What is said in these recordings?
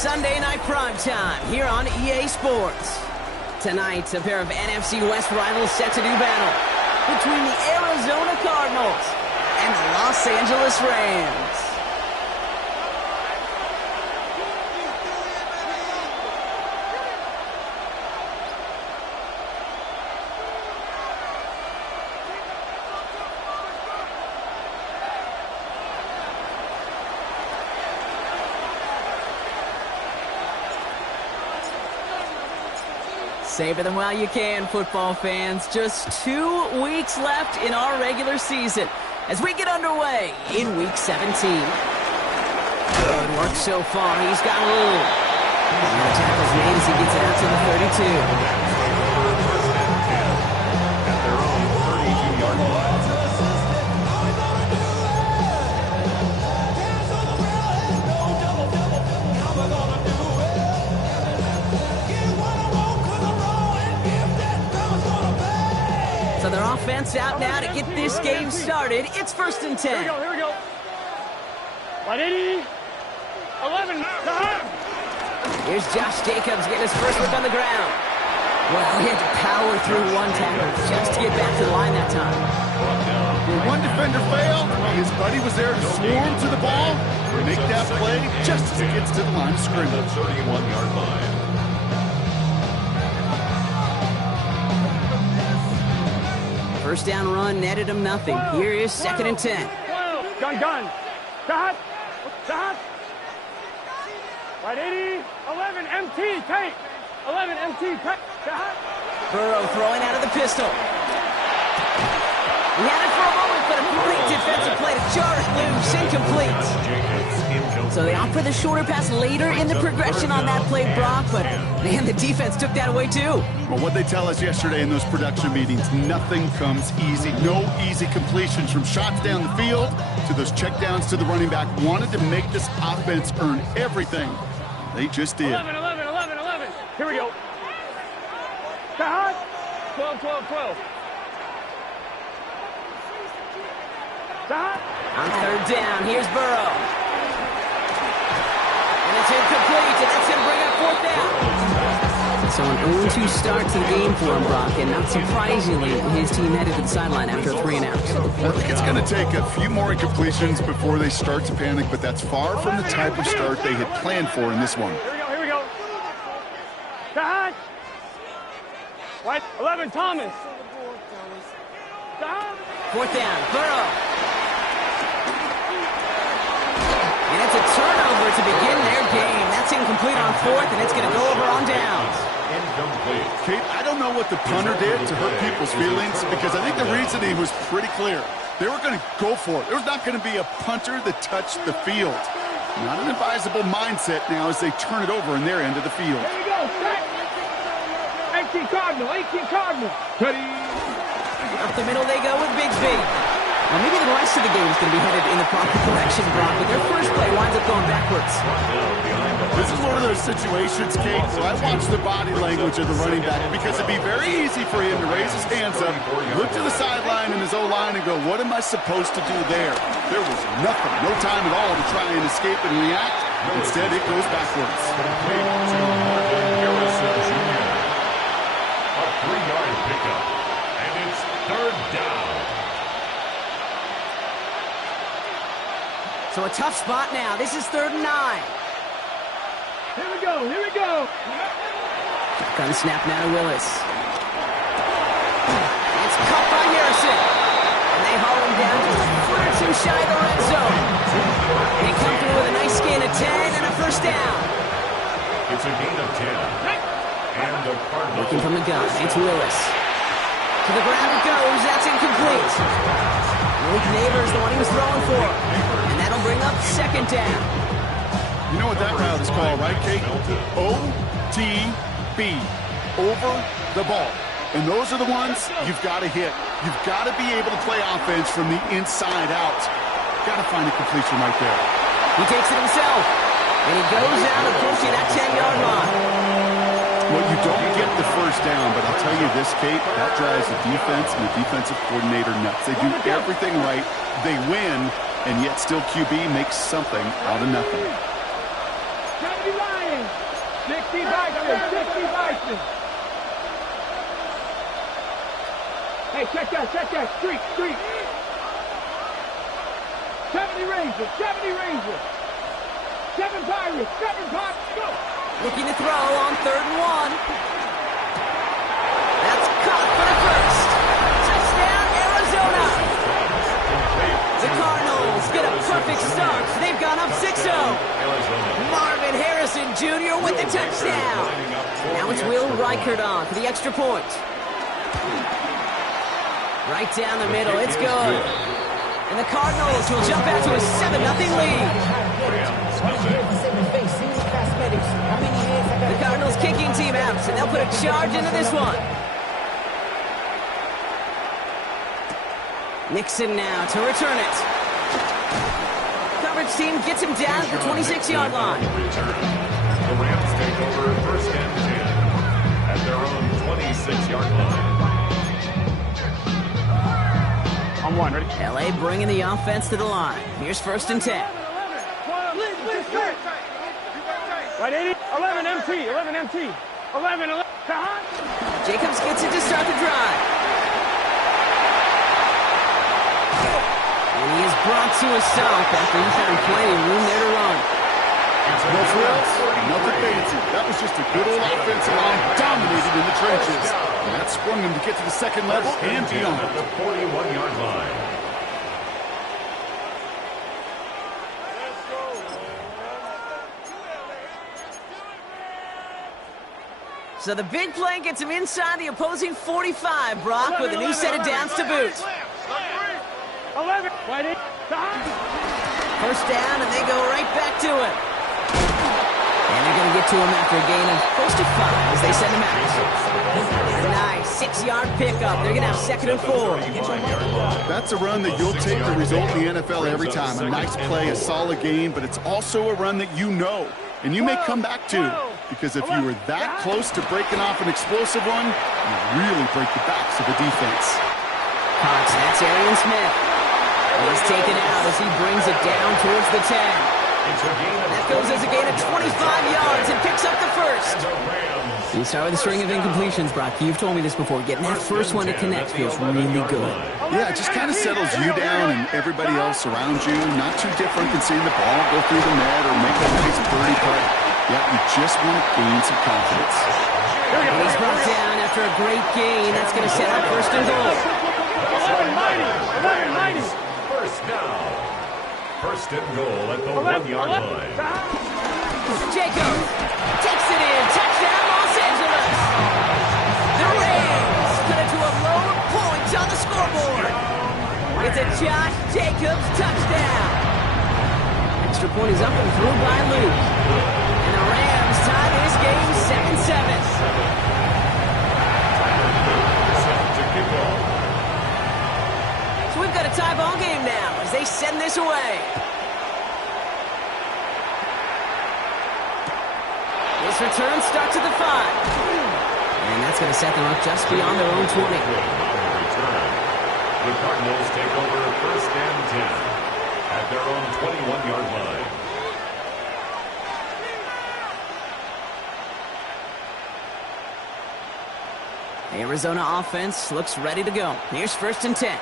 Sunday night primetime here on EA Sports. Tonight, a pair of NFC West rivals set to do battle between the Arizona Cardinals and the Los Angeles Rams. Savor them while you can, football fans. Just 2 weeks left in our regular season as we get underway in Week 17. Good work so far. He's got room. And the tackle's made as he gets it out to the 32. At their own 32-yard line. So their offense out now to get this game started. It's 1st and 10. Here we go. 180. 11. Here's Josh Jacobs getting his first look on the ground. Well, he had to power through one tackle just to get back to the line that time. When one defender failed, his buddy was there to swarm to the ball, make that play just as it gets to the line of scrimmage. 31-yard line. First down run netted him nothing. Here is 2nd and 10. Gun. Stop. 180. 11. MT. Take. 11. MT. Take. Burrow throwing out of the pistol. He had it for a moment, but a great defensive play to jar it loose. Incomplete. So they opt for the shorter pass later in the progression on that play, Brock, but man, the defense took that away too. Well, what they tell us yesterday in those production meetings, nothing comes easy. No easy completions from shots down the field to those checkdowns to the running back. Wanted to make this offense earn everything. They just did. 11. Here we go. 12. On 3rd down, here's Burrow. And it's incomplete, and that's going to bring up 4th down. So an 0-2 start to the game for him, Brock, and not surprisingly, his team headed to the sideline after a 3 and out. I think it's going to take a few more incompletions before they start to panic, but that's far from the type of start they had planned for in this one. Here we go. Stop. 11. Thomas. 4th down, Burrow. And it's a turnover to begin their game. That's incomplete on 4th, and it's going to go over on downs. Incomplete. Kate, I don't know what the punter did to hurt people's feelings because I think the reasoning was pretty clear. They were going to go for it. There was not going to be a punter that touched the field. Not an advisable mindset now as they turn it over in their end of the field. There you go. 18 Cardinal. Ready. Up the middle they go with Bigsby. Well, maybe the rest of the game is going to be headed in the proper direction, Brock, but their first play winds up going backwards. This is one of those situations, Kate, so I watch the body language of the running back because it'd be very easy for him to raise his hands up, look to the sideline in his O-line and go, what am I supposed to do there? There was nothing, no time at all to try and escape and react. Instead, it goes backwards. A 3-yard pickup, and it's 3rd down. So a tough spot now. This is 3rd and 9. Here we go. Gun snap now to Willis. It's caught by Harrison. And they haul him down just a foot or two shy of the red zone. They come through with a nice gain of 10 and a 1st down. It's a gain of 10. And the Cardinals. Looking from the gun. It's Willis. To the ground it goes. That's incomplete. Malik Neighbors, the one he was throwing for. And that'll bring up 2nd down. You know what that route is called, right, Kate? OTB. Over the ball. And those are the ones you've got to hit. You've got to be able to play offense from the inside out. Got to find a completion right there. He takes it himself. And he goes out approaching that 10-yard line. Well, you don't get the 1st down, but I'll tell you this, Kate, that drives the defense and the defensive coordinator nuts. They do everything right. They win, and yet still QB makes something out of nothing. Johnny Ryan. 60 Bison. Hey, check that. Streak. 70 Rangers. 7 Pirates. Go. Looking to throw on 3rd and 1. That's caught for the first. Touchdown, Arizona. The Cardinals get a perfect start. They've gone up 6-0. Marvin Harrison Jr. with the touchdown. Now it's Will Reichert on for the extra point. Right down the middle, it's good. And the Cardinals will jump out to a 7-0 lead. The Cardinals kicking team out, and they'll put a charge into this one. Nixon now to return it. Coverage team gets him down at the 26-yard line. The Rams take over 1st and 10 at their own 26-yard line. On 1, ready? LA bringing the offense to the line. Here's 1st and 10. Right, 80. 11 MT. 11. Jacobs gets it to start the drive. And he is brought to a stop after he found plenty of room there to run. No frills, nothing fancy. That was just a good old offensive line dominated in the trenches. And that sprung him to get to the 2nd level and beyond. The 41-yard line. So the big play gets him inside the opposing 45, Brock, with a new set of downs to boot. 11. Right, 8. First down, and they go right back to it. And they're going to get to him after a gain of close to 5 as they send him out. Nice 6-yard pickup. They're going to have 2nd and 4. That's a run that you'll take the result in the NFL every time. A nice play, a solid game, but it's also a run that you know, and you may come back to. Because if you were that close to breaking off an explosive one, you really break the backs of the defense. Cox, that's Arian Smith. He's taken out as he brings it down towards the 10. That goes as a gain of 25 yards and picks up the first. You start with a string of incompletions, Brock. You've told me this before. Getting that first one to connect feels really good. Yeah, it just kind of settles you down and everybody else around you. Not too different than seeing the ball go through the net or make a nice birdie putt. Yeah, you just want to gain some confidence. He's brought down after a great gain. That's going to set up 1st and goal. 11-90. First down. 1st and goal at the 1-yard line. Jacobs takes it in. Touchdown, Los Angeles. The Rams cut it to a low point on the scoreboard. It's a Josh Jacobs touchdown. Extra point is up and through by Luke. And the Rams tie this game 7-7. To kick off. So we've got a tie ball game now as they send this away. This return starts at the 5. And that's going to set them up just beyond their own 20. The Cardinals take over 1st and 10 at their own 21-yard line. The Arizona offense looks ready to go. Here's 1st and 10.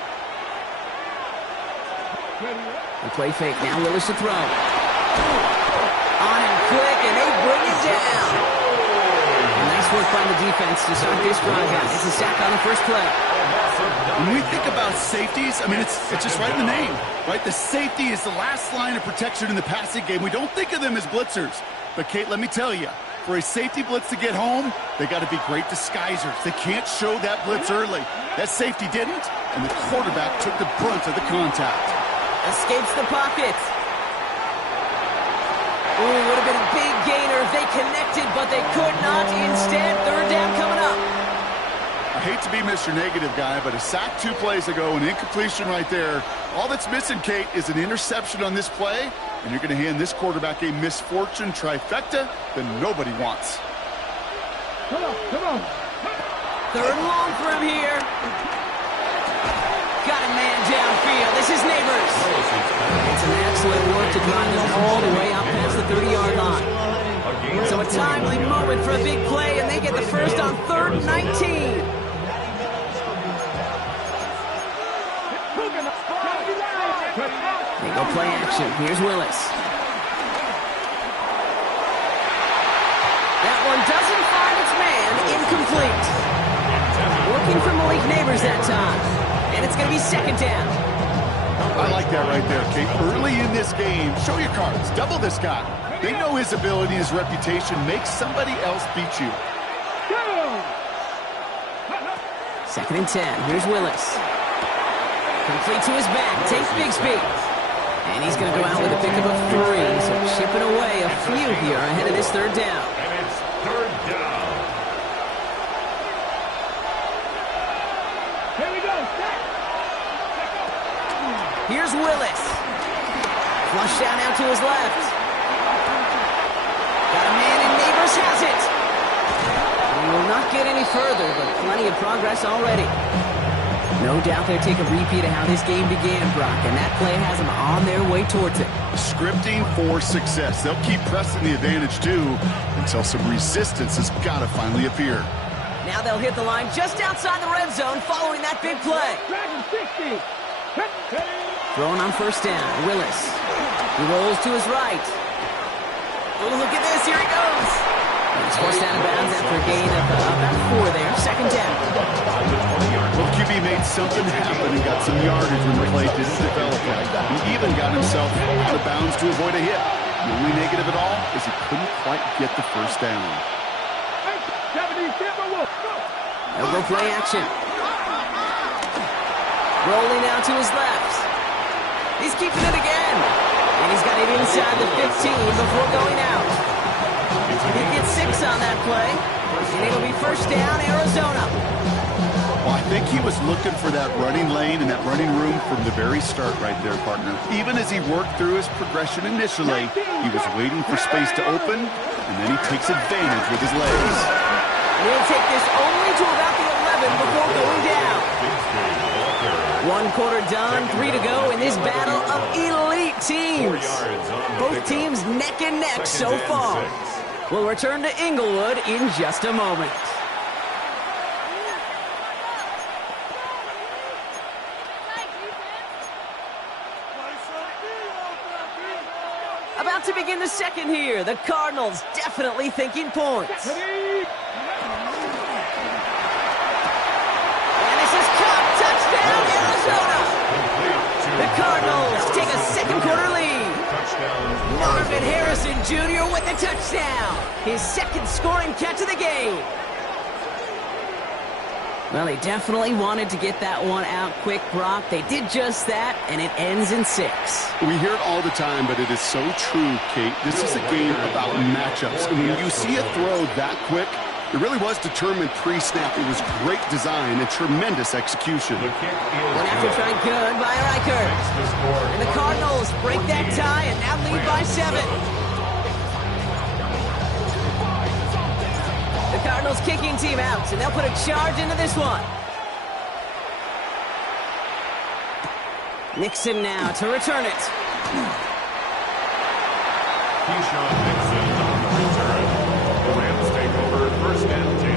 The play fake. Now Willis to throw. On and quick, and they bring it down. Nice work by the defense to start this drive out. It's a sack on the first play. When we think about safeties, I mean, it's just right in the name, right? The safety is the last line of protection in the passing game. We don't think of them as blitzers. But, Kate, let me tell you, for a safety blitz to get home, they got to be great disguisers. They can't show that blitz early. That safety didn't, and the quarterback took the brunt of the contact. Escapes the pocket. Ooh, would have been a big gainer if they connected, but they could not. Instead, 3rd down coming up. I hate to be Mr. Negative guy, but a sack 2 plays ago, an incompletion right there. All that's missing, Kate, is an interception on this play, and you're going to hand this quarterback a misfortune trifecta that nobody wants. Come on. 3rd and long for him here. Got a man downfield. This is Neighbors. It's an excellent work to drive them all the way out past the 30-yard line. So a timely moment for a big play, and they get the first on 3rd and 19. They go play action. Here's Willis. That one doesn't find its man. Incomplete. Looking for Malik Neighbors that time. And it's going to be 2nd down. I like that right there, Kate. Early in this game, show your cards. Double this guy. They know his ability, his reputation makes somebody else beat you. 2nd and 10. Here's Willis. Complete to his back. Takes Bigsby. And he's going to go out with a pickup of 3. So chipping away a few here ahead of this 3rd down. And it's 3rd down. Here we go. Here's Willis. Flush down out to his left. Got a man and Neighbors has it. He will not get any further, but plenty of progress already. No doubt they'll take a repeat of how this game began, Brock, and that play has them on their way towards it. Scripting for success. They'll keep pressing the advantage, too, until some resistance has got to finally appear. Now they'll hit the line just outside the red zone following that big play. Dragon 60. Throwing on 1st down, Willis. He rolls to his right. Oh, look at this, here he goes. He's forced out of bounds after a gain of about 4 there. 2nd down. Well, QB made something happen and got some yardage when the play didn't develop right. He even got himself out of bounds to avoid a hit. The only negative at all is he couldn't quite get the 1st down. They'll go play action. Rolling out to his left. He's keeping it again. And he's got it inside the 15 before going out. He gets 6 on that play. And it'll be 1st down, Arizona. Well, I think he was looking for that running lane and that running room from the very start right there, partner. Even as he worked through his progression initially, he was waiting for space to open, and then he takes advantage with his legs. He'll take this only to about the 11 before going down. 1 quarter done, 3 to go in this battle of elite teams. Both teams neck and neck so far. We'll return to Inglewood in just a moment. About to begin the 2nd here. The Cardinals definitely thinking points. And this is caught. Touchdown, Arizona. The Cardinals take a 2nd quarter lead. Marvin Harrison Jr. with the touchdown. His 2nd scoring catch of the game. Well, they definitely wanted to get that one out quick, Brock. They did just that, and it ends in 6. We hear it all the time, but it is so true, Kate. This is a game about matchups. And when you see a throw that quick, it really was determined pre-snap. It was great design and tremendous execution. One after try good by Reichert. And the Cardinals break that tie and now lead by 7. The Cardinals kicking team out, and they'll put a charge into this one. Nixon now to return it. Keyshawn Nixon on the return. The Rams take over 1st and 10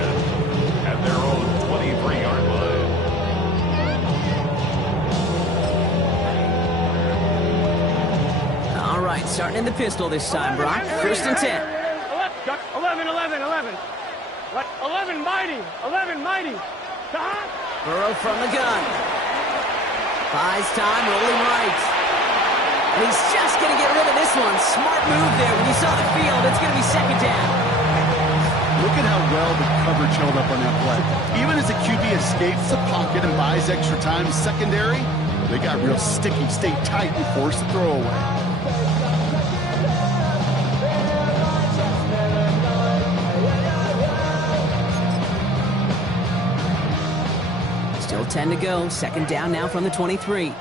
at their own 23-yard line. All right, starting in the pistol this time, Brock. 1st and 10. 11 mighty. 11 mighty. Burrow from the gun. Buys time, rolling right. And he's just going to get rid of this one. Smart move there. When you saw the field, it's going to be 2nd down. Look at how well the coverage held up on that play. Even as the QB escapes the pocket and buys extra time secondary, they got real sticky, stayed tight, and forced the throw away. Still 10 to go. 2nd down now from the 23.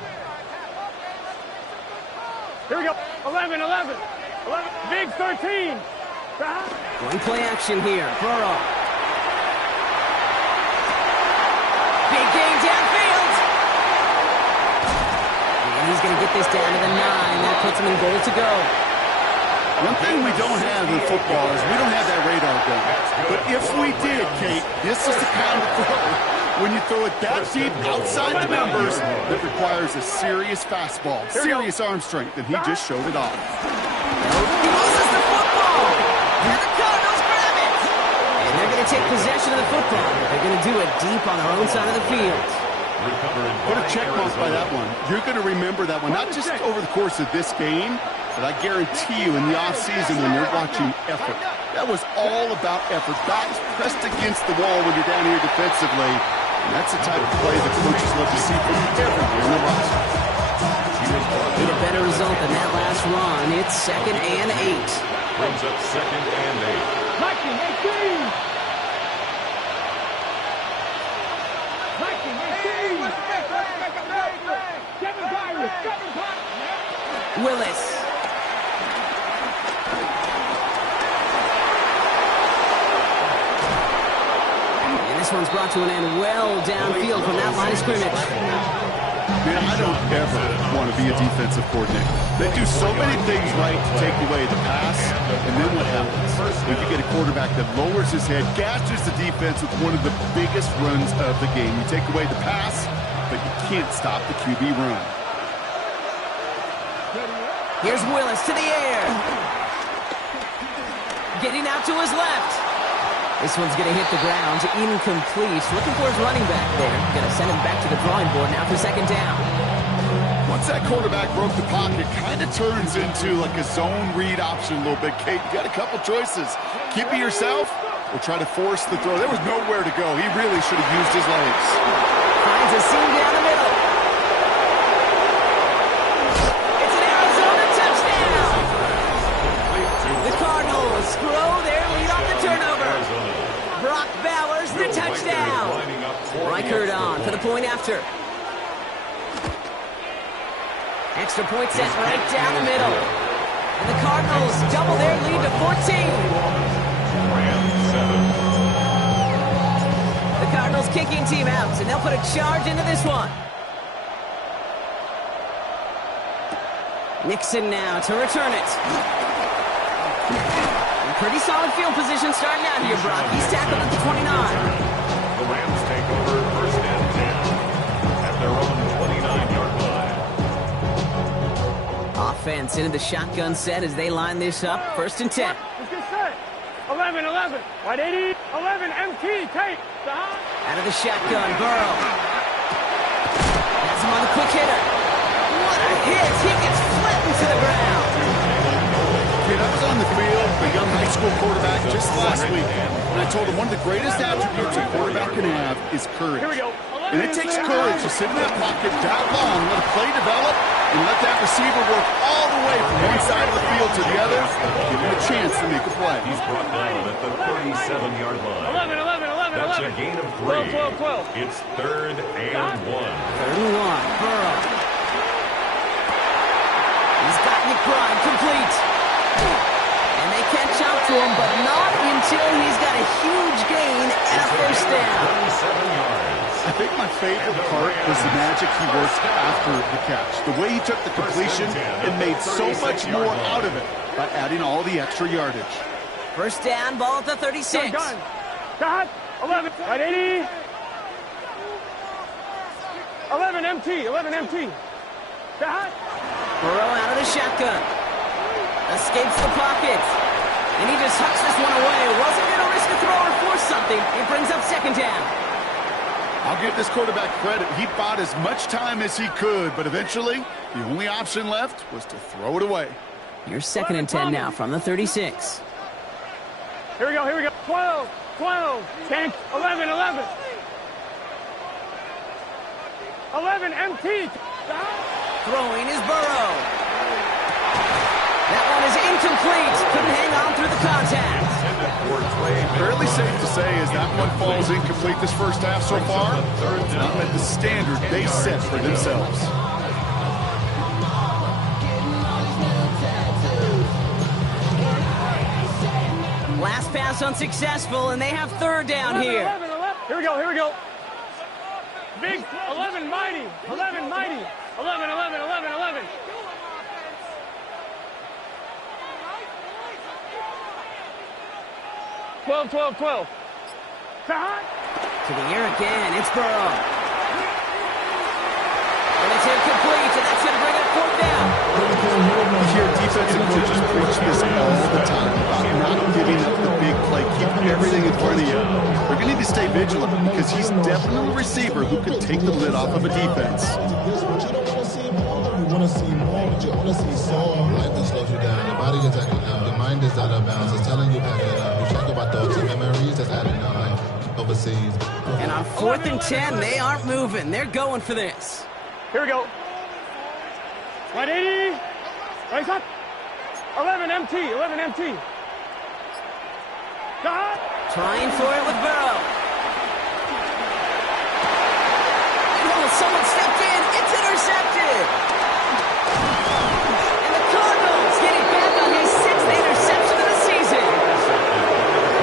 Here we go. 11. Big 13. Going play action here. Burrow. Big game downfield. And he's going to get this down to the 9. That puts him in goal to go. One thing we don't have in football is we don't have that radar gun. But if we did, Kate, this is the kind of throw when you throw it that deep outside the numbers that requires a serious fastball, serious arm strength, and he just showed it off. He loses the football. Here the Cardinals grab it. And they're going to take possession of the football. They're going to do it deep on their own side of the field. Put a check mark by that one. You're going to remember that one, not just over the course of this game, but I guarantee you in the offseason when you're watching effort. That was all about effort. Backs pressed against the wall when you're down here defensively. And that's the type of play that coaches love to see from everywhere in the roster. Need a better result than that last run. It's 2nd and 8. Brings up 2nd and 8. Viking 18. Viking 18. Kevin Byron. Willis. And this one's brought to an end well downfield from that line of scrimmage. Man, I don't ever want to be a defensive coordinator. They do so many things right to take away the pass, and then what happens? If you get a quarterback that lowers his head, gashes the defense with one of the biggest runs of the game. You take away the pass, but you can't stop the QB run. Here's Willis to the air. Getting out to his left. This one's going to hit the ground. Incomplete. Looking for his running back there. Going to send him back to the drawing board now for 2nd down. Once that quarterback broke the pocket, kind of turns into like a zone read option a little bit. Kate, you got a couple choices. Keep it yourself or try to force the throw. There was nowhere to go. He really should have used his legs. Finds a seam down the middle. It's an Arizona touchdown. The Cardinals grow their lead off the turnover. Brock Bowers, the touchdown. Reichert on for the point after. Extra point set right down the middle. And the Cardinals double their lead to 14. The Cardinals kicking team out, and they'll put a charge into this one. Nixon now to return it. Pretty solid field position starting out here, Brock. He's tackled at the 29. The Rams take over 1st and 10 at their own 29-yard line. Offense into the shotgun set as they line this up. 1st and 10. Let's get set. 11, 11. Wide 80. 11, MT. Take. Out of the shotgun, Burrow. Has him on the quick hitter. What a hit. He gets flattened to the ground. I was on the field, a young high school quarterback, just last week, and I told him one of the greatest attributes a quarterback can have is courage. Here we go. And it takes courage to sit in that pocket that long, let a play develop, and let that receiver work all the way from one side of the field to the other, give him a chance to make a play. He's brought down at the 37-yard line. 11, 11, 11, That's 11. a gain of 3. 12, 12. It's 3rd and 1. 31, Burrow. He's got McBride complete. And they catch up to him, but not until he's got a huge gain and a 1st down. 27 yards. I think my favorite part was the magic he worked after the catch. The way he took the completion and made so much more out of it by adding all the extra yardage. 1st down, ball at the 36. Done. Dot. 11. Wide 80. 11, MT. 11, MT. Dot. Burrow out of the shotgun. Escapes the pocket. And he just hucks this one away. Wasn't going to risk a throw or force something. It brings up 2nd down. I'll give this quarterback credit. He bought as much time as he could, but eventually, the only option left was to throw it away. Here's 2nd and 10 now from the 36. Here we go. Here we go. 12, 12. 10, 11, 11. 11, MT. Dot. Throwing is Burrow. That one is incomplete. Couldn't hang on through the contact. Fairly safe to say as that one falls incomplete this 1st half so far, it's not met the standard they set for themselves. Last pass unsuccessful, and they have 3rd down 11, here. 11, 11. Here we go. Here we go. Big 11, mighty. 11, mighty. 11, 11, 11, 11. 12, 12, 12. To the air again. It's Burrow. And it's incomplete, and that's going to bring up fourth down. You hear defensive coaches preach this all the time about not giving up the big play, keeping everything in front of you. They're going to need to stay vigilant because he's definitely a receiver who could take the lid off of a defense. You want to see more, but you want to see so. Life that slows you down. Your body is acting up. Your mind is out of bounds. It's telling you back it up. You check about those memories that's adding up. Like overseas. And on 4th and 10, they aren't moving. They're going for this. Here we go. Right 80. Right up. 11 MT. 11 MT. Trying for it with Burrow. And someone stepped in. It's intercepted. And the Cardinals getting back on his 6th interception of the season.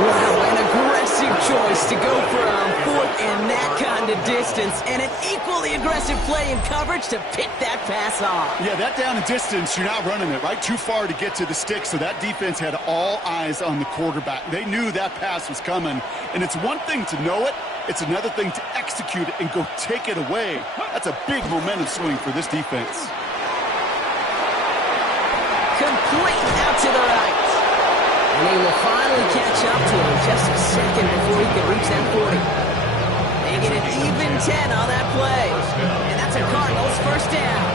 Wow, an aggressive choice to go for a 4th and that kind of distance. And an equally aggressive play in coverage to pick that pass off. Yeah, that down and distance, you're not running it, right? Too far to get to the stick, so that defense had all eyes on the quarterback. They knew that pass was coming, and it's one thing to know it. It's another thing to execute it and go take it away. That's a big momentum swing for this defense. Complete out to the right. And he will finally catch up to him just a second before he can reach that 40. They get an even 10 on that play. And that's a Cardinals first down.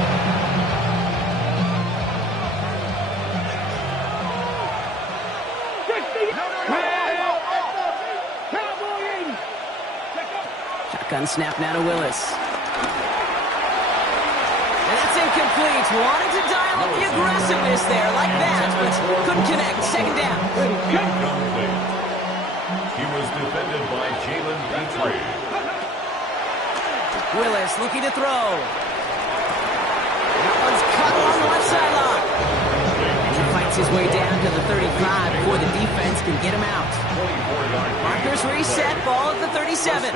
Shotgun snap now to Willis. And that's incomplete. Wanted to dial up the aggressiveness there like that, but couldn't connect. Second down. Incomplete. He was defended by Jalen Petrie. Willis looking to throw. That one's cut along the left sideline. And he fights his way down to the 35 before the defense can get him out. Markers reset, ball at the 37.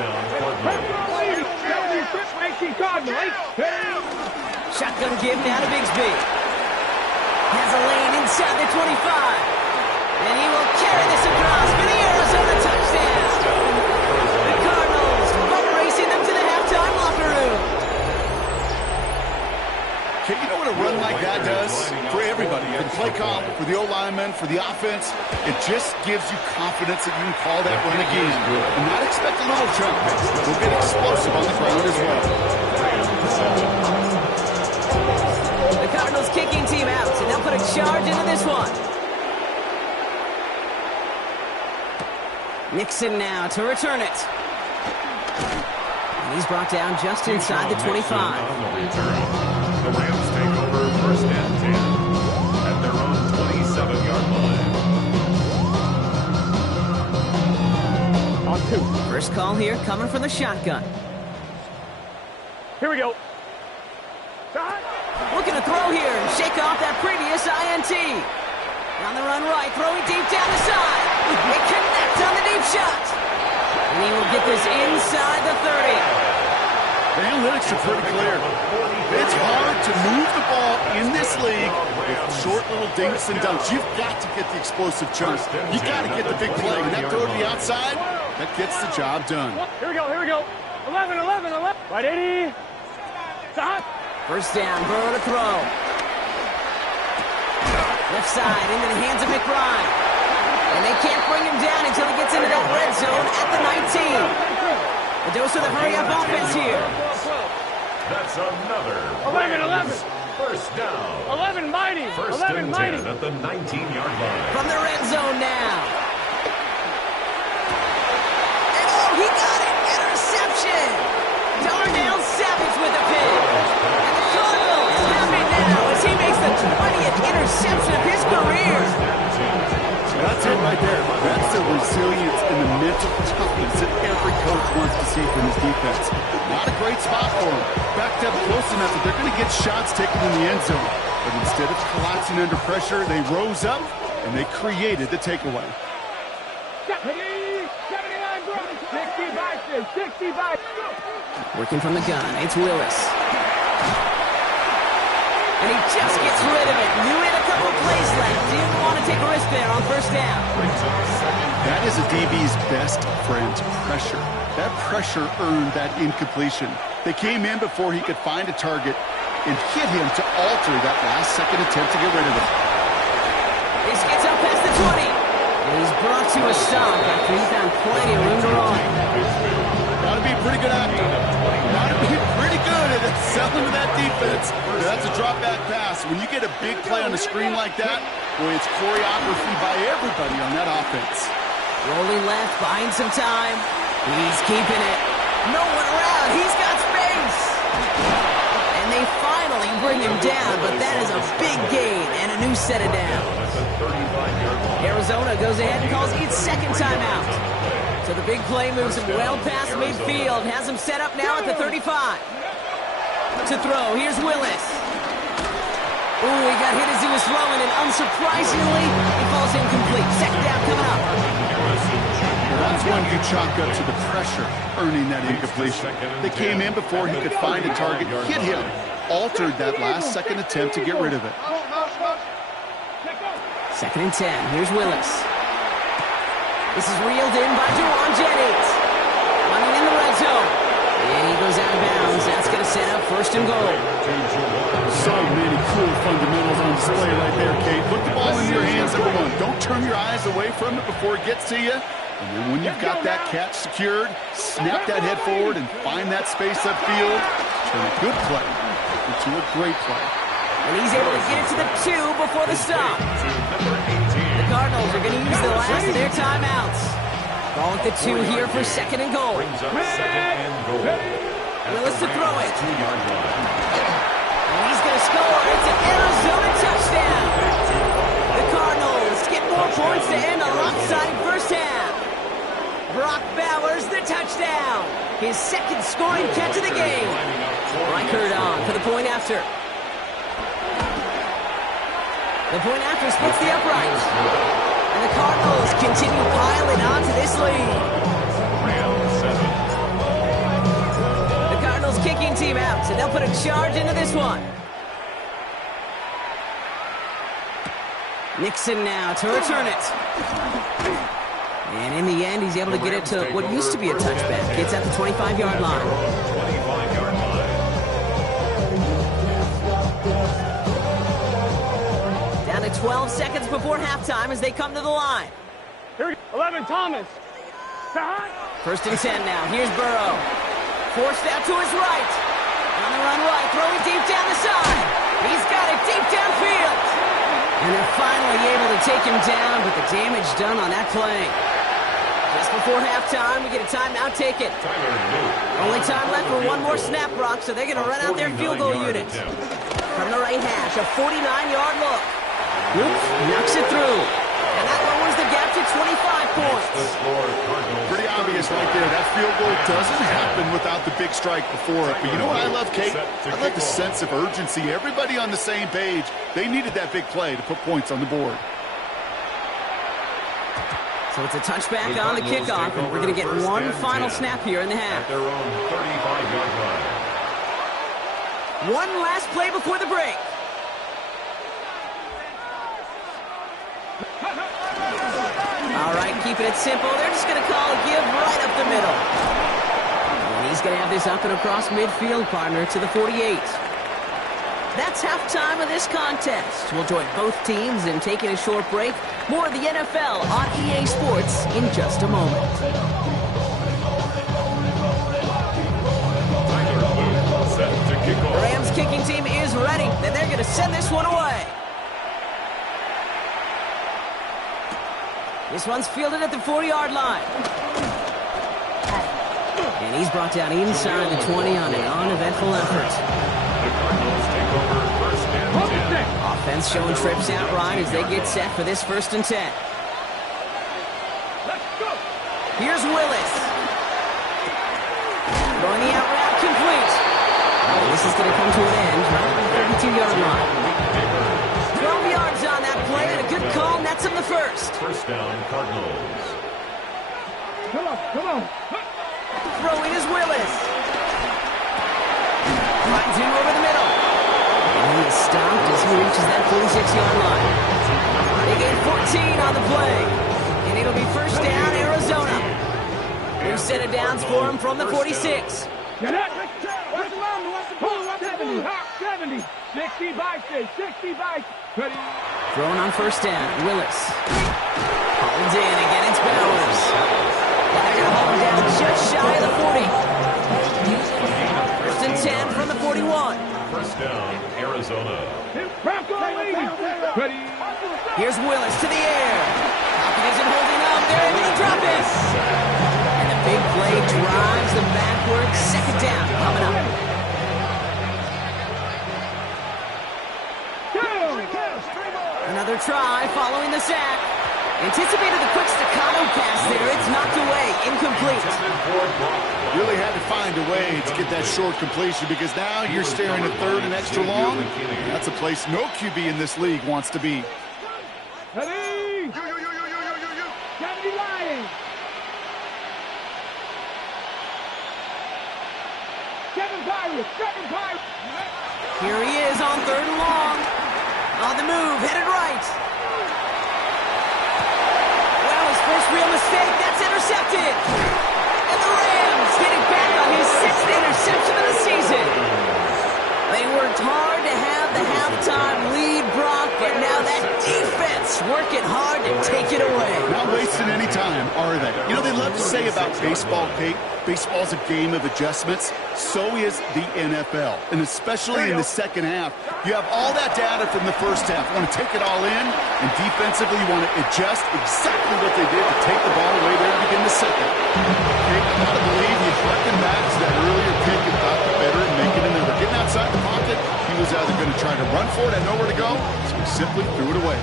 Shotgun give now to Bigsby. Has a lane inside the 25. And he will carry this across for the Arizona touchdown. The Cardinals boat racing them to the halftime locker room. Okay, you know what a run like that does for everybody? For the play call, for the O-lineman, for the offense. It just gives you confidence that you can call that run again and not expect a little jump. We'll get explosive on the ground as well. The Cardinals kicking team out, and they'll put a charge into this one. Nixon now to return it. And he's brought down just inside the 25. The Rams take over first and 10 at their own 27-yard line. On 2. First call here coming from the shotgun. Here we go. Looking to throw here and shake off that previous INT. On the run right, throwing deep down the side. They connect on the deep shot. And he will get this inside the 30. The analytics are pretty clear. It's hard to move the ball in this league with short little dinks and dunks. You've got to get the explosive chunk. You've got to get the big play. And that throw to the outside, that gets the job done. Here we go, here we go. 11, 11, 11. Right 80. Stop. First down, Burrow to throw. Left side into the hands of McBride. And they can't bring him down until he gets into that red zone at the 19. A dose of the hurry-up offense here. That's another 11, 11. First down. 11 mighty. First 11 and mighty. 10 at the 19-yard line. From the red zone now. And oh, he got it! Interception! Darnell Savage with the pick. And the Cardinals happy now as he makes the 20th interception of his career. That's it right there. That's the resilience and the mental toughness that every coach wants to see from his defense. Not a great spot for him. Backed up close enough that they're going to get shots taken in the end zone. But instead of collapsing under pressure, they rose up and they created the takeaway. 79, bro. 65. Working from the gun, it's Willis. And he just gets rid of it. Knew he had a couple plays left. Didn't want to take a risk there on first down. That is a DB's best friend, pressure. That pressure earned that incompletion. They came in before he could find a target and hit him to alter that last-second attempt to get rid of it. This gets up past the 20. And he's brought to a stop after he found plenty of room to run. Gotta be a pretty good actor. Gotta be pretty good at selling to that defense. That's a drop-back pass. When you get a big play on the screen like that, boy, it's choreography by everybody on that offense. Rolling left, buying some time. He's keeping it. No one around. He's got space. And they finally bring him down, but that is a big gain and a new set of downs. Arizona goes ahead and calls its second timeout. So the big play moves him well past midfield. Has him set up now at the 35. To throw, here's Willis. Ooh, he got hit as he was throwing, and unsurprisingly, he falls incomplete. Second down coming up. That's one you chalk up to the pressure, earning that incompletion. They came in before he could find a target, hit him, altered that last-second attempt to get rid of it. Second and 10. Here's Willis. This is reeled in by Juwan Jennings. Running in the red zone. And he goes out of bounds. That's going to set up first and goal. So many cool fundamentals on display right there, Kate. Put the ball in your hands, number one. Don't turn your eyes away from it before it gets to you. And then when you've got that catch secured, snap that head forward and find that space upfield. Turn a good play into a great play. And he's able to get it to the 2 before the stop. The Cardinals are going to use the last of their timeouts. Ball at the 2 here for second and goal. Willis to throw it. And he's going to score. It's an Arizona touchdown. The Cardinals get more points to end a lopsided first half. Brock Bowers the touchdown. His second scoring catch of the game. Reichert on for the point after. The point after splits the uprights. And the Cardinals continue piling on to this lead. The Cardinals kicking team out, so they'll put a charge into this one. Nixon now to return it. And in the end, he's able to get it to what used to be a touchback. It's at the 25-yard line. Down to 12 seconds before halftime as they come to the line. Here, 11, Thomas. First and 10 now. Here's Burrow. Forced out to his right. On the run right, throwing deep down the side. He's got it deep downfield. And they're finally able to take him down, but the damage done on that play. Just before halftime, we get a timeout taken. Only time left for one more snap, Brock, so they're going to run out their field goal unit. From the right hash, a 49-yard look. Oops, knocks it through. And that lowers the gap to 25 points. Pretty obvious right there. That field goal doesn't happen without the big strike before it. But you know what I love, Kate? I love the sense of urgency. Everybody on the same page. They needed that big play to put points on the board. So it's a touchback on the kickoff, and we're going to get one final snap here in the half. At their own 35-yard line. One last play before the break. All right, keeping it simple. They're just going to call a give right up the middle. And he's going to have this up and across midfield, partner, to the 48. That's halftime of this contest. We'll join both teams in taking a short break. More of the NFL on EA Sports in just a moment. Set to kick off. The Rams kicking team is ready, and they're going to send this one away. This one's fielded at the 40-yard line. And he's brought down inside the 20 on an uneventful effort. The Cardinals take over first and 10. Offense showing trips out right as they get set for this first and 10. Here's Willis. Throwing the out route complete. And this is going to come to an end right at the 32-yard line. 12 yards on that play and a good call nets him the first. First down, Cardinals. Come on. Throwing is Willis. Finds him over the middle. And he is stopped as he reaches that 46-yard line. They gain 14 on the play. And it'll be first down, Arizona. New set of downs for him from the 46. 70, 60 by 60 by. Thrown on first down, Willis. Hauled in, again it's Bowers. They're going to haul him down just shy of the 40. First and 10 from the 41. First down, Arizona. Here's Willis to the air. Falcon isn't holding up. They're able to drop it. And the big play drives them backward. Second down coming up. Another try following the sack. Anticipated the quick staccato pass there. It's knocked away. Incomplete. Really had to find a way to get that short completion because now you're staring at third and extra long. That's a place no QB in this league wants to be. Here he is on third and long. On the move, headed right. Well, his first real mistake, that's intercepted. And the Rams getting back on his 6th interception of the season. They worked hard to have the halftime lead, Brock, but now that defense working hard to take it away. Not wasting any time, are they? You know, they love to say about baseball, Kate, baseball's a game of adjustments. So is the NFL, and especially in the second half. You have all that data from the first half. You want to take it all in, and defensively you want to adjust exactly what they did to take the ball away there to begin the second. Kate, I gotta believe he harkened back to that earlier kick and thought the better and make it another. Getting outside the pocket, he was either going to try to run for it, had nowhere to go, so he simply threw it away.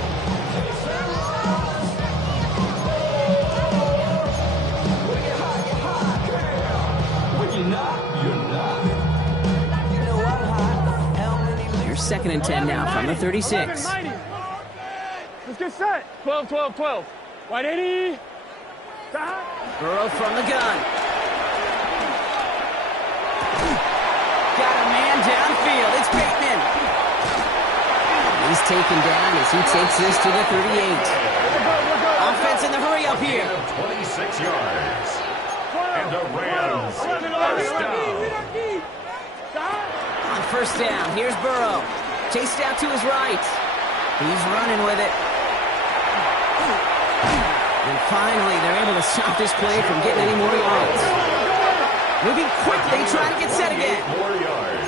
Here's second and 10 now from the 36. Let's get set. 12, 12, 12. Wide 80. Burrow from the gun. Got a man downfield. It's Bateman. He's taken down as he takes this to the 38. Offense in the hurry up here. 26 yards. And the Rams first down. On first down, here's Burrow. Chased out to his right. He's running with it. And finally, they're able to stop this play from getting any more yards. Moving quickly, trying to get set again. 4 yards.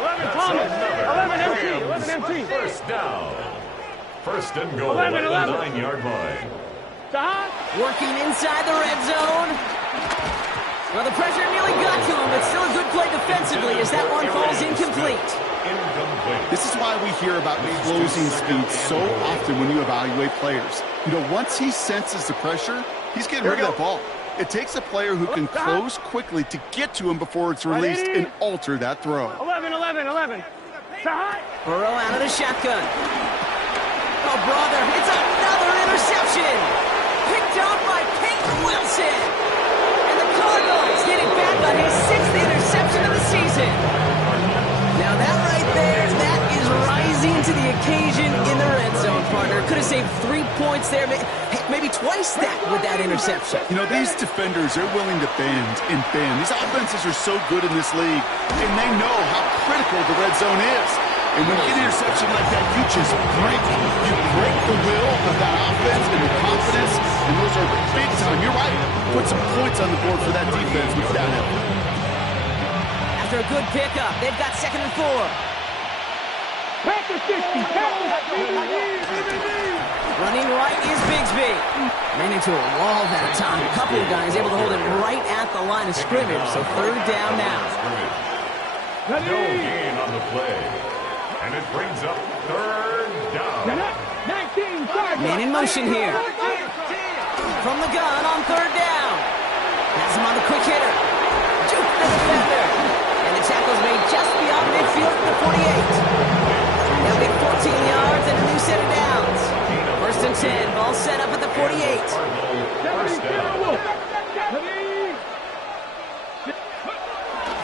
11 Thomas. 11 empty. 11 empty. First down. First and goal 11, at the 11. 9-yard line. Working inside the red zone. Well, the pressure nearly got to him, but still a good play defensively as that one falls incomplete. Incomplete. This is why we hear about closing speed so often when you evaluate players. You know, once he senses the pressure, he's getting rid of that ball. It takes a player who can close quickly to get to him before it's released and alter that throw. 11, 11, 11. Burrow out of the shotgun. Oh, brother, it's another interception. Picked off by Peyton Wilson. And the Cardinals getting back on his 6th interception of the season. Now that right there, that is rising to the occasion in the red zone, partner. Could have saved 3 points there, maybe twice that with that interception. You know, these defenders, they're willing to bend and bend. These offenses are so good in this league, and they know how critical the red zone is. And when you get an interception like that, you just break it. You break the will of that offense and the confidence, and those are big time. You're right. Put some points on the board for that defense with that effort. After a good pickup, they've got 2nd and 4. Back to 60. Running right is Bigsby. Ran into a wall that time. A couple of guys able to hold it right at the line of scrimmage, so third down now. No gain on the play. And it brings up third down. 19. Man in motion here. From the gun on third down. Has him on the quick hitter. Juke the defender. And the tackle's made just beyond midfield at the 48. They'll get 14 yards and a new set of downs. First and 10. Ball set up at the 48. First down.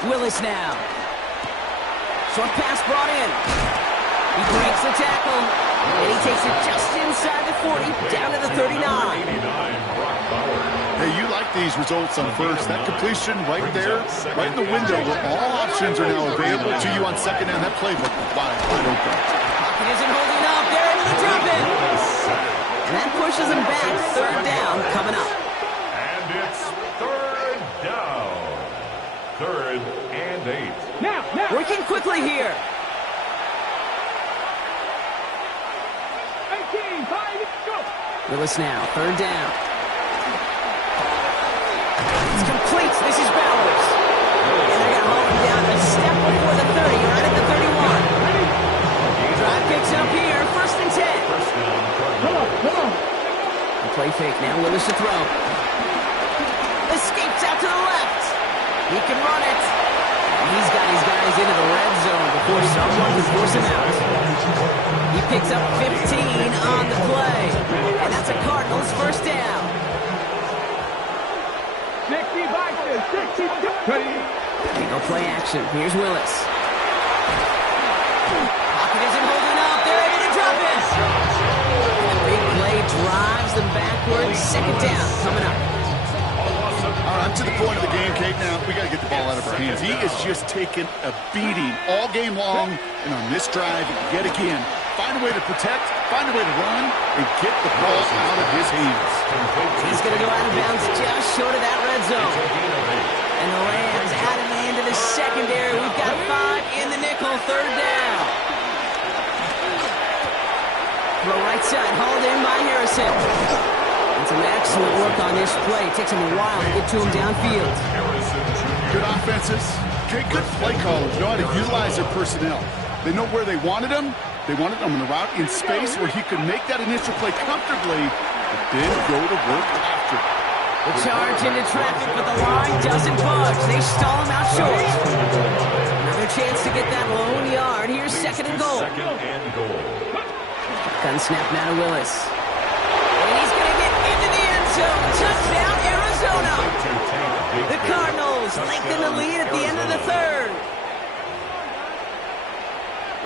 Willis now. Short pass brought in. He breaks the tackle, and he takes it just inside the 40, down to the 39. Hey, you like these results on first. That completion right there, right in the window where all options are now available to you on second down. That play looked wide open. Pocket isn't holding up. They're into the drop in. And that pushes him back. Third down coming up. And it's third down. Third and 8. Now. Working quickly here. 18, 5, go. Willis now, third down. It's complete. This is Bowers. And they're going to haul him down a step before the 30, right at the 31. Drive picks up here, first and 10. Come on. The play fake now, Willis to throw. Escapes out to the left. He can run it. And he's got his guys into the red zone before someone can force him out. He picks up 15 on the play. And that's a Cardinals first down. 60. Ready. No play action. Here's Willis. Pocket isn't holding up. They're ready to drop it. The big play drives them backwards. Second down coming up. All right, I'm to the point of the game, Kate. Now, we got to get the ball out of our hands. He is just taking a beating all game long. And on this drive, yet again, find a way to protect, find a way to run, and get the ball out of his hands. He's going to go out of bounds just short of that red zone. And the Rams out of the end of the secondary. We've got 5 in the nickel, third down. Throw right side, hauled in by Harrison. And some excellent work on this play. It takes him a while to get to him downfield. Good offenses. Okay, good play callers know how to utilize their personnel. They know where they wanted him. They wanted him on the route in space where he could make that initial play comfortably, but then go to work after. The charge into traffic, but the line doesn't budge. They stall him out short. Another chance to get that lone yard. Here's second and goal. Gun snap now to Willis. And he's going to get into the end zone. Touchdown, Arizona. The Cardinals lengthen the lead at the end of the third.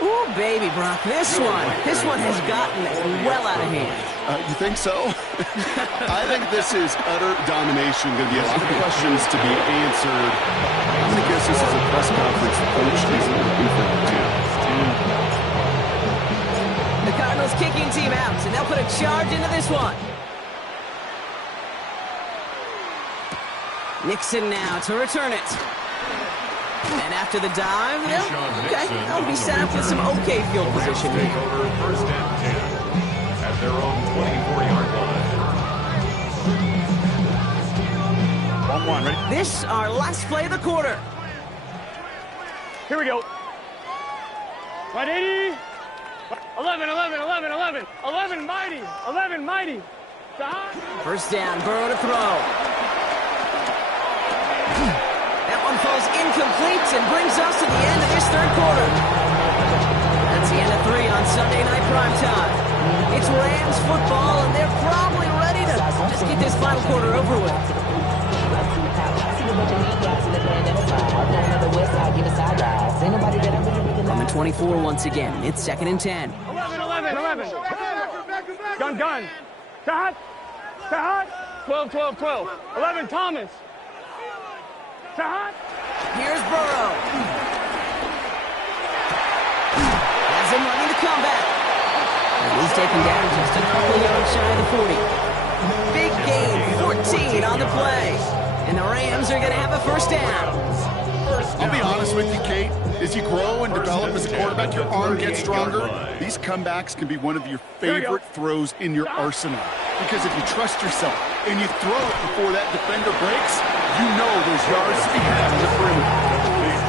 Ooh, baby, Brock, this one has gotten well out of hand. You think so? I think this is utter domination. Going to be a lot of questions to be answered. I'm going to guess this is a press conference the coach isn't looking forward to. The Cardinals kicking team out, and they'll put a charge into this one. Nixon now to return it. And after the dive, they'll be set up with some okay field position here. First and 10 at their own 24-yard line. 1-1, ready? This our last play of the quarter. Here we go. Right, 80. 11, mighty. First down, Burrow to throw. That one falls incomplete and brings us to the end of this third quarter. That's the end of 3 on Sunday Night Primetime. It's Rams football, and they're probably ready to just get this final quarter over with. On the 24 once again, it's second and 10. 11. Gun. Tahat. 12. 11, Thomas. Tahat. Here's Burrow. Has him running the comeback. And he's taken down just a couple yards shy of the 40. Big gain, 14 on the play. And the Rams are going to have a first down. I'll be honest with you, Kate. As you grow and develop as a quarterback, your arm gets stronger. These comebacks can be one of your favorite throws in your arsenal. Because if you trust yourself and you throw it before that defender breaks, you know there's yards to be had on the perimeter.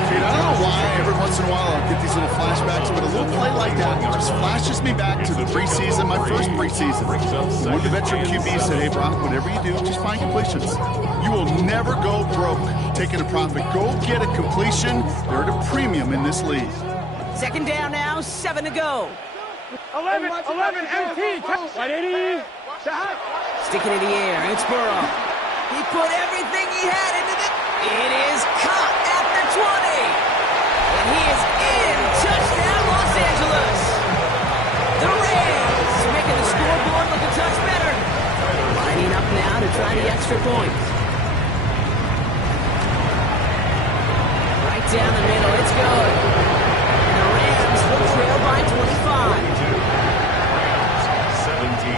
Kate, I don't know why every once in a while I'll get these little flashbacks, but a little play like that just flashes me back to the preseason, my first preseason. When the veteran QB said, hey, Brock, whatever you do, just find completions. You will never go broke taking a profit. Go get a completion. They're at a premium in this league. Second down now, 7 to go. 11, MT. Right, 80. Sticking in the air, it's Burrow. He put everything he had into the... It is caught at the 20. And he is in. Touchdown, Los Angeles. the extra point. Right down the middle, it's good. And the Rams will trail by 25. 17.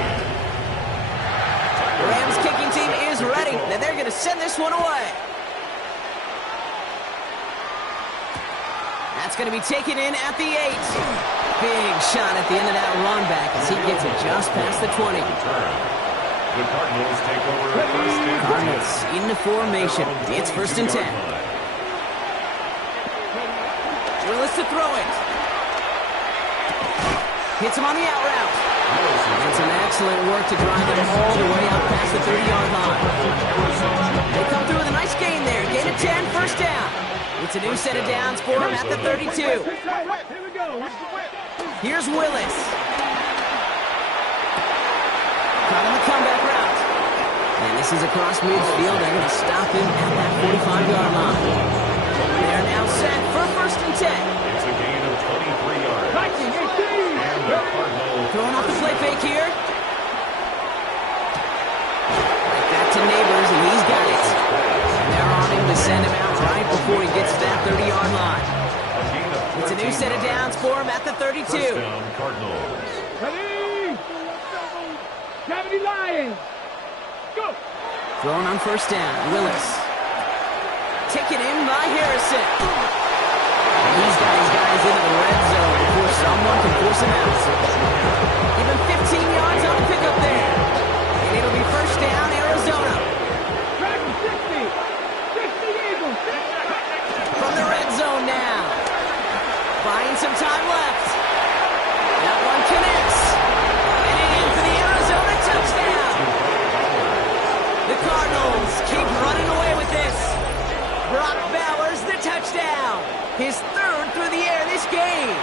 The Rams kicking team is ready, and they're going to send this one away. That's going to be taken in at the 8. Big shot at the end of that run back as he gets it just past the 20. The Cardinals take over first and 10. Cardinals into formation. It's first and 10. Willis to throw it. Hits him on the out route. And some excellent work to drive them all the way up past the 30-yard line. They come through with a nice gain there. Gain of 10, first down. It's a new set of downs for him at the 32. Here's Willis. Caught on the comeback route. And this is across midfield. They're going to stop him at that 45-yard line. They're now set for first and 10. It's a gain of 23 yards. And the Cardinals Throwing off the play fake here. Right back to Neighbors, and he's got it. And they're on him to send him out right before he gets to that 30-yard line. It's a new set of downs for him at the 32. First down, Cardinals. Ready? Gravity Lions. Go. Throwing on first down, Willis. Taken in by Harrison. And he's got his guys into the red zone before someone can force him out. Give him 15 yards on the pickup there. And it'll be first down, Arizona. Dragon 60. 60 Eagles. From the red zone now. Buying some time left. That one connects. And in for the Arizona touchdown. The Cardinals keep running away with this. Brock Bowers, the touchdown. His third through the air this game.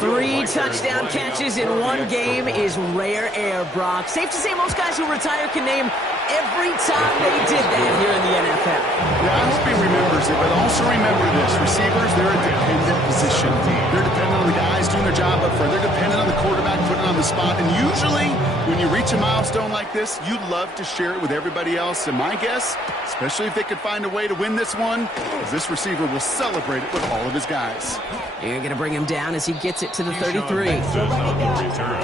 3 touchdown catches in one game is rare air, Brock. Safe to say most guys who retire can name every time they did that here in the NFL. Yeah, I hope he remembers it, but also remember this. Receivers, they're a dependent position. They're dependent on the guys doing their job up front. They're dependent on the quarterback putting it on the spot. And usually, when you reach a milestone like this, you'd love to share it with everybody else. And my guess, especially if they could find a way to win this one, is this receiver will celebrate it with all of his guys. You're going to bring him down as he gets it to the 33. On the return.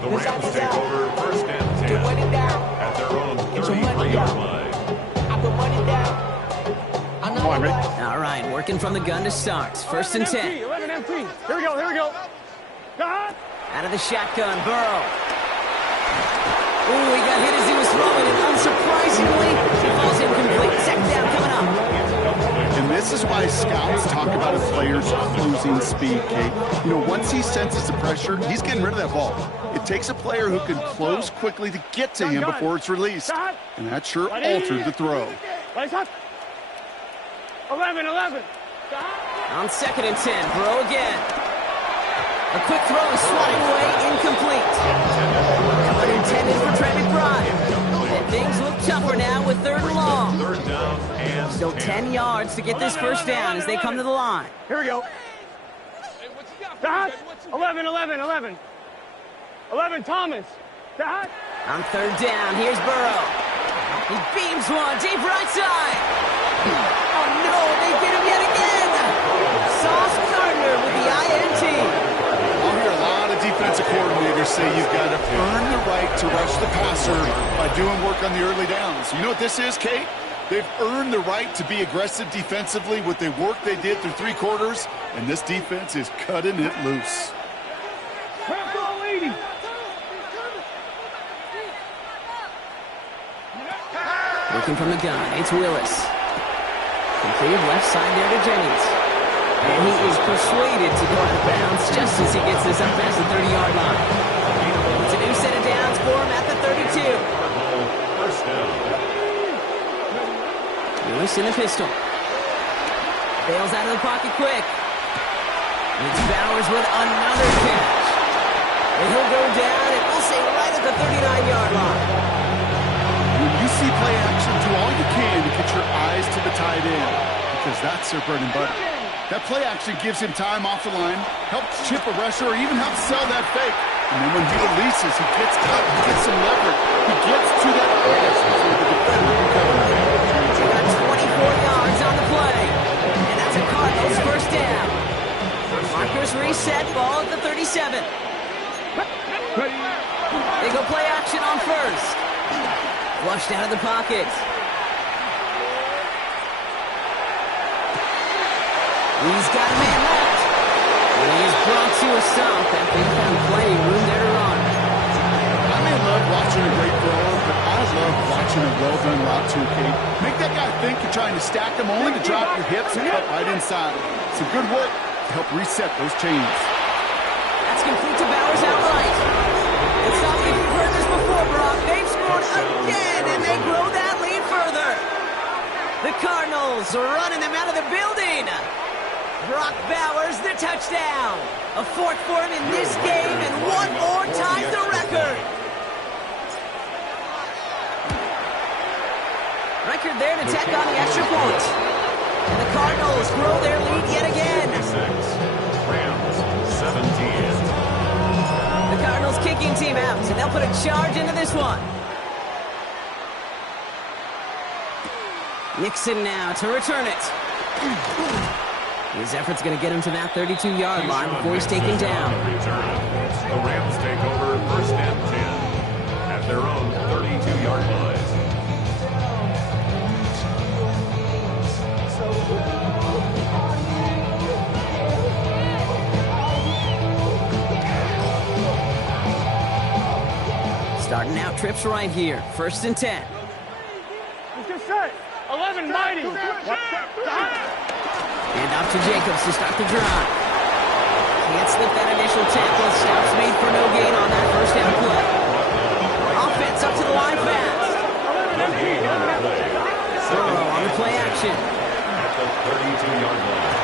The Rams take over first and 10 at their own 33-yard line. Come on, Rick. All right, working from the gun to start. First and 10. 11 MT. Here we go. Here we go. Out of the shotgun, Burrow. Ooh, he got hit as he was throwing, and unsurprisingly, he falls incomplete. Second down coming up. And this is why scouts talk about a player's closing speed, Kate. You know, once he senses the pressure, he's getting rid of that ball. It takes a player who can close quickly to get to him before it's released. And that sure altered the throw. 11. On second and 10, Burrow again. A quick throw is swatted away, incomplete. Unintended for Trey McBride. And things look tougher now with third and long. Third down and Still 10 yards to get this first down as they come to the line. Here we go. 11. 11 Thomas. On third down, here's Burrow. He beams one deep right side. Oh no, they get him yet again. Sauce Gardner with the INT. I'll hear a lot of defensive coordinators say you've got to earn the right to rush the passer by doing work on the early downs. You know what this is, Kate? They've earned the right to be aggressive defensively with the work they did through 3 quarters, and this defense is cutting it loose. Looking from the gun, it's Willis. Completed left side there to Jennings. And he is persuaded to go out of bounds just as he gets this up past the 30-yard line. It's a new set of downs for him at the 32. first down. Willis in the pistol. Bails out of the pocket quick. It's Bowers with another catch. And he'll go down, and we'll say right at the 39-yard line. When you see play action, do all you can to get your eyes to the tight end, because that's their bread and butter. That play action gives him time off the line, helps chip a rusher, or even helps sell that fake. And then when he releases, he gets out, he gets some leverage. He gets to that edge so the defender can cover him. They got 24 yards on the play. And that's a Cardinals first down. Markers reset, ball at the 37. They go play action on first. Flushed out of the pocket. He's got a man left. And he is brought to a stop after he found plenty of room there to run. I may love watching a great thrower, but I love watching a well-done route too, Kate. Make that guy think you're trying to stack him only to drop your hips and cut right inside. Some good work to help reset those chains. That's complete to Bowers outright. It's not like you've heard this before, Brock. They've scored again, and they grow that lead further. The Cardinals are running them out of the building. Brock Bowers, the touchdown. A fourth for him in this game, and one more ties the record. Record there to tack on the extra point. And the Cardinals grow their lead yet again. Rams, 17. The Cardinals kicking team out, and they'll put a charge into this one. Nixon now to return it. His effort's going to get him to that 32-yard line before he's taken down. The Rams take over first and 10 at their own 32-yard line. Starting out trips right here. First and 10. Let's get set. 11, mighty. And off to Jacobs to start the drive. Can't slip that initial tackle. Stops made for no gain on that first down play. Offense up to the line fast. Burrow on the play action. At the 32-yard line.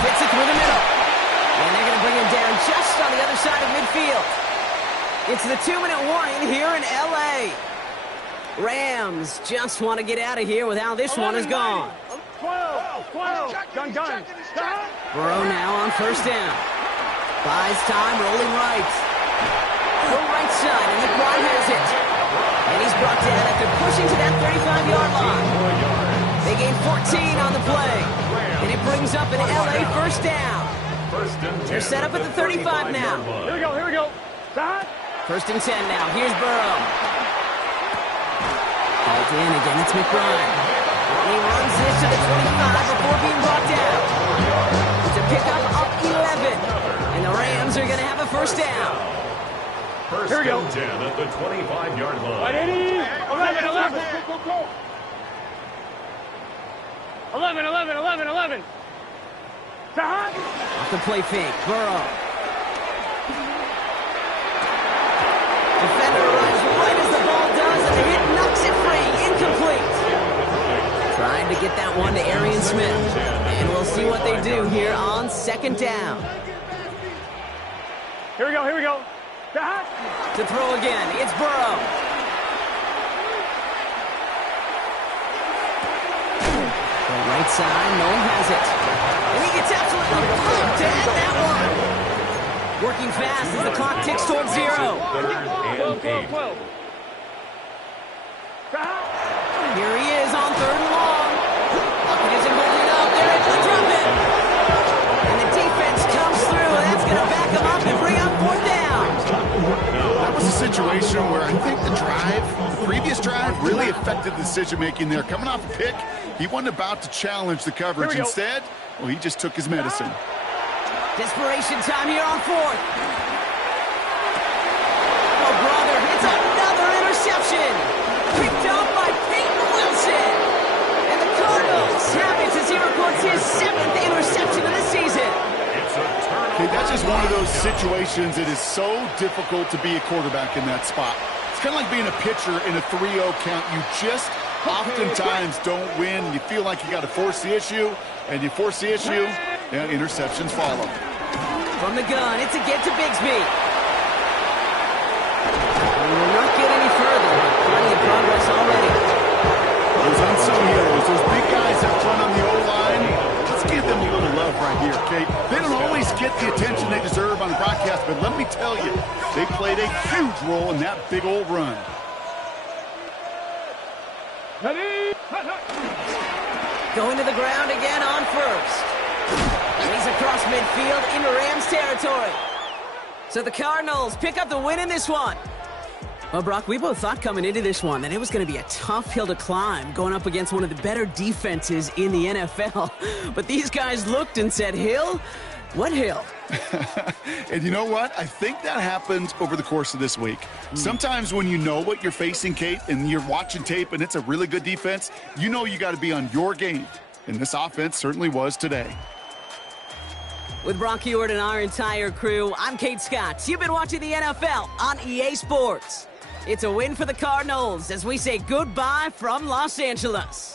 Fits it through the middle. And they're going to bring him down just on the other side of midfield. It's the 2-minute warning here in L.A. Rams just want to get out of here with how this one is gone. 12. Gun. Burrow now on first down. Buys time, rolling right. Go right side, and McBride has it. And he's brought down after pushing to that 35-yard line. They gain 14 on the play. And it brings up an L.A. first down. They're set up at the 35 now. Here we go. First and 10 now. Here's Burrow. Called in again. It's McBride. He runs this to the 25 before being brought down. It's a pickup up 11. And the Rams are going to have a first down. First Here we go. and 10 at the 25-yard line. Right, 11. Off the play fake. Burrow. Defender arrives right as the ball does, and the hit knocks it free. Incomplete. Trying to get that one to Arian Smith. And we'll see what they do here on second down. Here we go. To throw again, it's Burrow. The right side, Noel has it. And he gets absolutely pumped to end that one. Working fast as the clock ticks towards 0. 12. Here he is on third and long. Lockett isn't holding up. They're able to drop it. And the defense comes through, and that's going to back him up and bring up fourth down. That was a situation where I think the previous drive, really affected the decision-making there. Coming off a pick, he wasn't about to challenge the coverage. Instead, well, he just took his medicine. Desperation time here on fourth. Oh, brother, it's another interception. Picked up by Peyton Wilson. And the Cardinals have it as he records his 7th interception of the season. Okay, that's just one of those situations that is so difficult to be a quarterback in that spot. It's kind of like being a pitcher in a 3-0 count. You just oftentimes don't win. You feel like you got to force the issue, and you force the issue, and interceptions follow. From the gun, it's a get to Bigsby. We will not get any further. Plenty of progress already. Those unsung heroes, those big guys up front on the O-line, let's give them a little love right here, Kate. They don't always get the attention they deserve on the broadcast, but let me tell tell you, they played a huge role in that big old run. Ready? Going to the ground again on first. And he's across midfield into Rams territory. So the Cardinals pick up the win in this one. Well, Brock, we both thought coming into this one that it was going to be a tough hill to climb going up against one of the better defenses in the NFL. But these guys looked and said, Hill? What hill? And you know what? I think that happens over the course of this week. Sometimes when you know what you're facing, Kate, and you're watching tape and it's a really good defense, you know you got to be on your game. And this offense certainly was today. With Brock Heward and our entire crew, I'm Kate Scott. You've been watching the NFL on EA Sports. It's a win for the Cardinals as we say goodbye from Los Angeles.